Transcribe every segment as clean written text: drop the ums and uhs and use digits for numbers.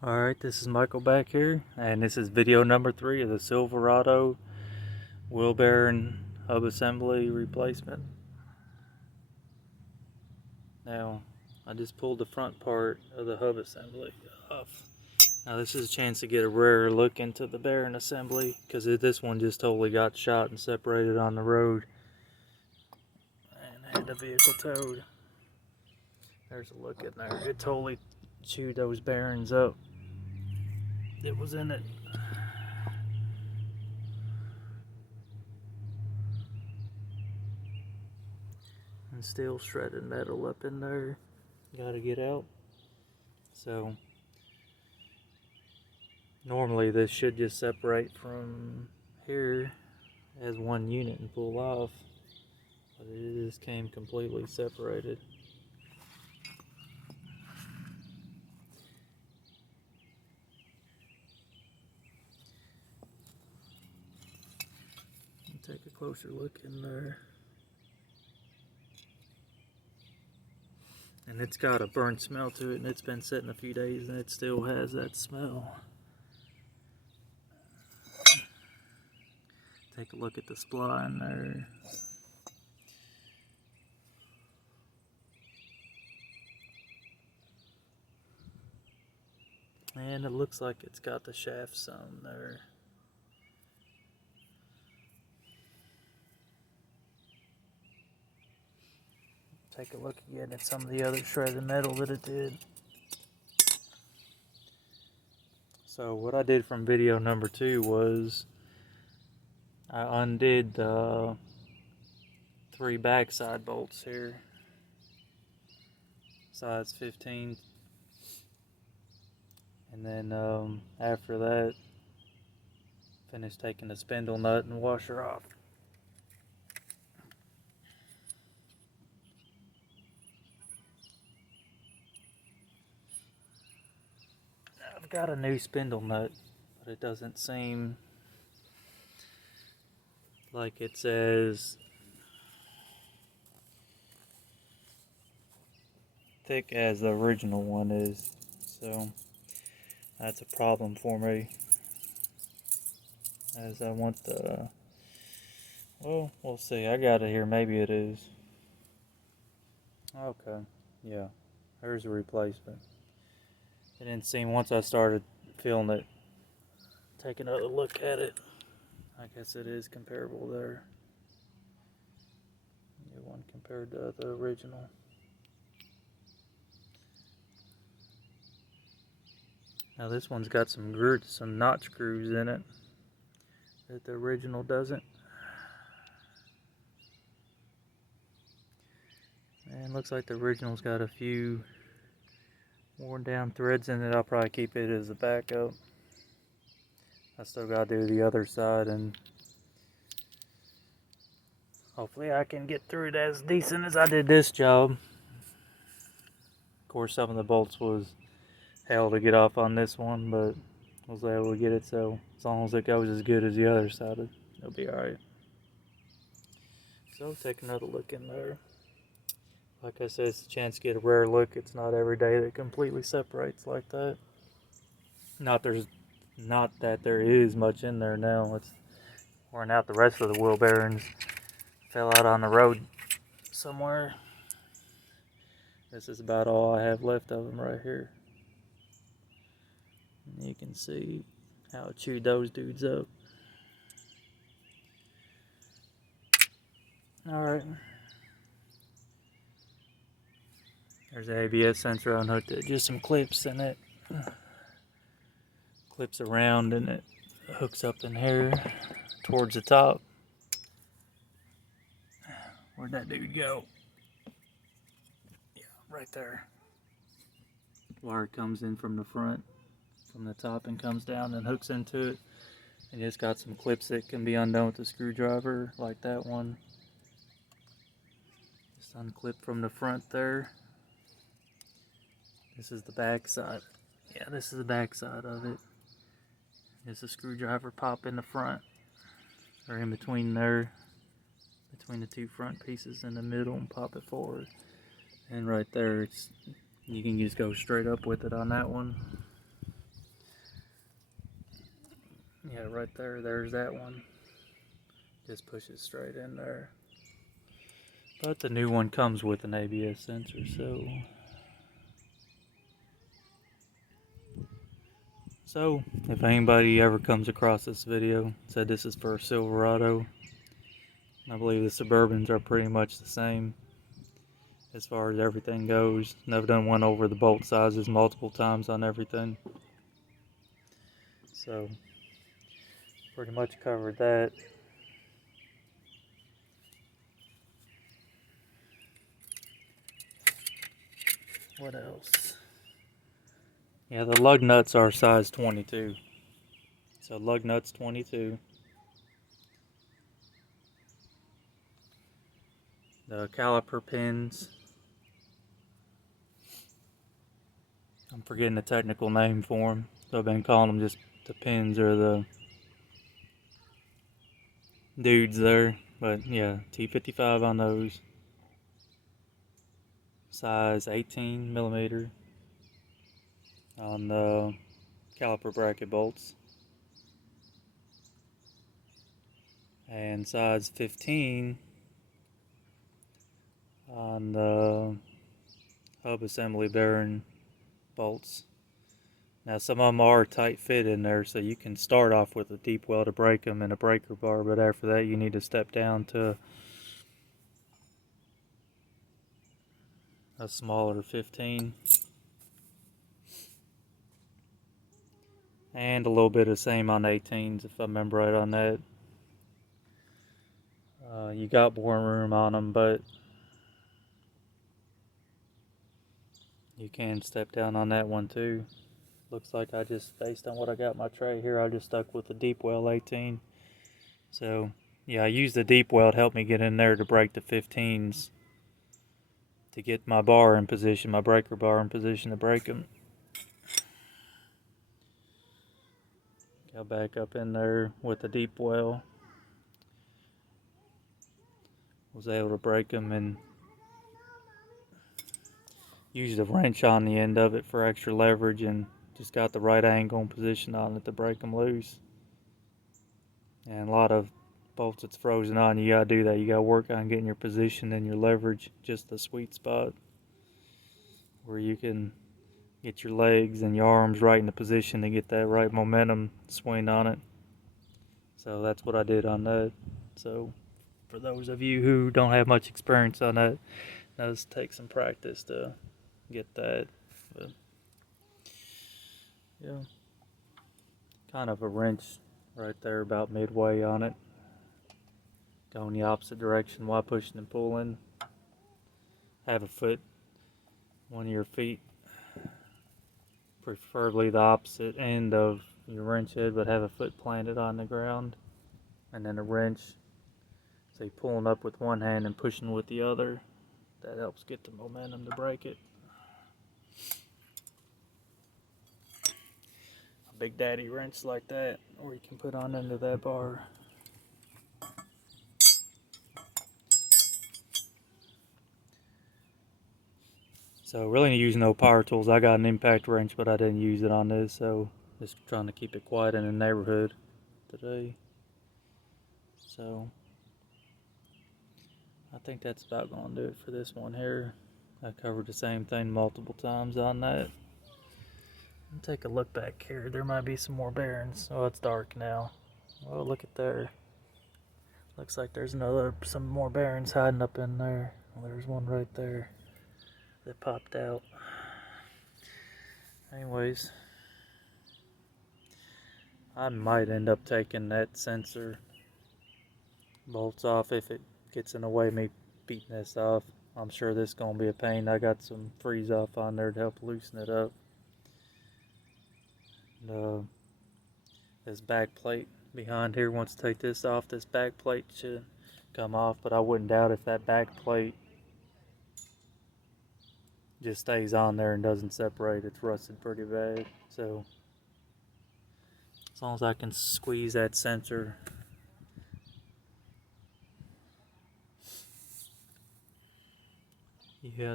Alright, this is Michael back here, and this is video number 3 of the Silverado wheel bearing hub assembly replacement. Now, I just pulled the front part of the hub assembly off. Now this is a chance to get a rare look into the bearing assembly, because this one just totally got shot and separated on the road and had the vehicle towed. There's a look in there. It totally chewed those bearings up that was in it. And still shredded metal up in there. Gotta get out. So normally this should just separate from here as one unit and pull off, but it just came completely separated. Take a closer look in there. And it's got a burnt smell to it, and it's been sitting a few days and it still has that smell. Take a look at the spline there. And it looks like it's got the shaft some there. Take a look again at some of the other shredded metal that it did. So what I did from video number 2 was I undid the 3 backside bolts here, size 15, and then after that finished taking the spindle nut and washer off. I've got a new spindle nut, but it doesn't seem like it's as thick as the original one is, so that's a problem for me, as I want the, well, we'll see. I got it here, maybe it is. Okay, yeah, there's a replacement. It didn't seem, once I started feeling it, take another look at it, I guess it is comparable there. New one compared to the original. Now this one's got some notch grooves in it that the original doesn't. And looks like the original's got a few worn down threads in it. I'll probably keep it as a backup. I still gotta do the other side, and hopefully I can get through it as decent as I did this job. Of course, some of the bolts was hell to get off on this one, but I was able to get it, so as long as it goes as good as the other side, it'll be alright. So take another look in there. Like I said, it's a chance to get a rare look. It's not every day that it completely separates like that. Not that there is much in there now. It's worn out. The rest of the wheel bearings fell out on the road somewhere. This is about all I have left of them right here. And you can see how it chewed those dudes up. Alright. There's the ABS sensor unhooked it. Just some clips in it. Clips around, and it hooks up in here towards the top. Where'd that dude go? Yeah, right there. Wire comes in from the front, from the top, and comes down and hooks into it. And it's got some clips that can be undone with a screwdriver, like that one. Just unclip from the front there. This is the back side. Yeah, this is the back side of it. There's a screwdriver pop in the front, or in between there, between the two front pieces in the middle, and pop it forward. And right there, you can just go straight up with it on that one. Yeah, right there, there's that one. Just pushes straight in there. But the new one comes with an ABS sensor, so if anybody ever comes across this video, said this is for a Silverado, I believe the Suburbans are pretty much the same as far as everything goes. I've done one over the bolt sizes multiple times on everything. So, pretty much covered that. What else? Yeah, the lug nuts are size 22. So lug nuts 22. The caliper pins, I'm forgetting the technical name for them, so I've been calling them just the pins or the dudes there. But yeah, T55 on those. Size 18 millimeter on the caliper bracket bolts. And size 15 on the hub assembly bearing bolts. Now some of them are tight fit in there, so you can start off with a deep well to break them and a breaker bar, but after that you need to step down to a smaller 15. And a little bit of the same on 18s if I remember right on that. You got more room on them, but you can step down on that one too. Looks like I just, based on what I got in my tray here, I just stuck with the deep well 18. So yeah, I used the deep well to help me get in there to break the 15s, to get my bar in position, my breaker bar in position to break them. Got back up in there with the deep well. Was able to break them and used a wrench on the end of it for extra leverage and just got the right angle and position on it to break them loose. And a lot of bolts that's frozen on, you gotta do that. You gotta work on getting your position and your leverage just the sweet spot where you can get your legs and your arms right in the position to get that right momentum swing on it. So that's what I did on that. So for those of you who don't have much experience on that, it does take some practice to get that. But yeah, kind of a wrench right there about midway on it, going the opposite direction while pushing and pulling. Have a foot, one of your feet, preferably the opposite end of your wrench head, but have a foot planted on the ground, and then a wrench, so you're pulling up with one hand and pushing with the other. That helps get the momentum to break it. A big daddy wrench like that, or you can put on into that bar. So really use no power tools. I got an impact wrench, but I didn't use it on this, so just trying to keep it quiet in the neighborhood today. So I think that's about going to do it for this one here. I covered the same thing multiple times on that. Take a look back here. There might be some more bearings. Oh, it's dark now. Oh, look at there. Looks like there's some more bearings hiding up in there. Well, there's one right there that popped out. Anyways, I might end up taking that sensor bolts off if it gets in the way of me beating this off. I'm sure this is going to be a pain. I got some freeze off on there to help loosen it up. This back plate behind here, once I take this off, this back plate should come off, but I wouldn't doubt if that back plate just stays on there and doesn't separate. It's rusted pretty bad. So as long as I can squeeze that sensor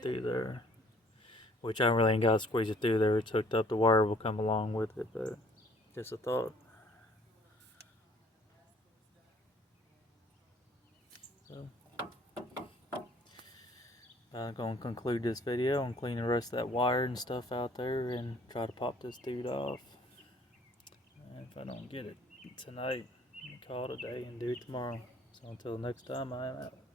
through there, which I really ain't got to squeeze it through there. It's hooked up, the wire will come along with it, but just a thought. So I'm going to conclude this video and clean the rest of that wire and stuff out there and try to pop this dude off. And if I don't get it tonight, I'll call it a day and do it tomorrow. So until next time, I am out.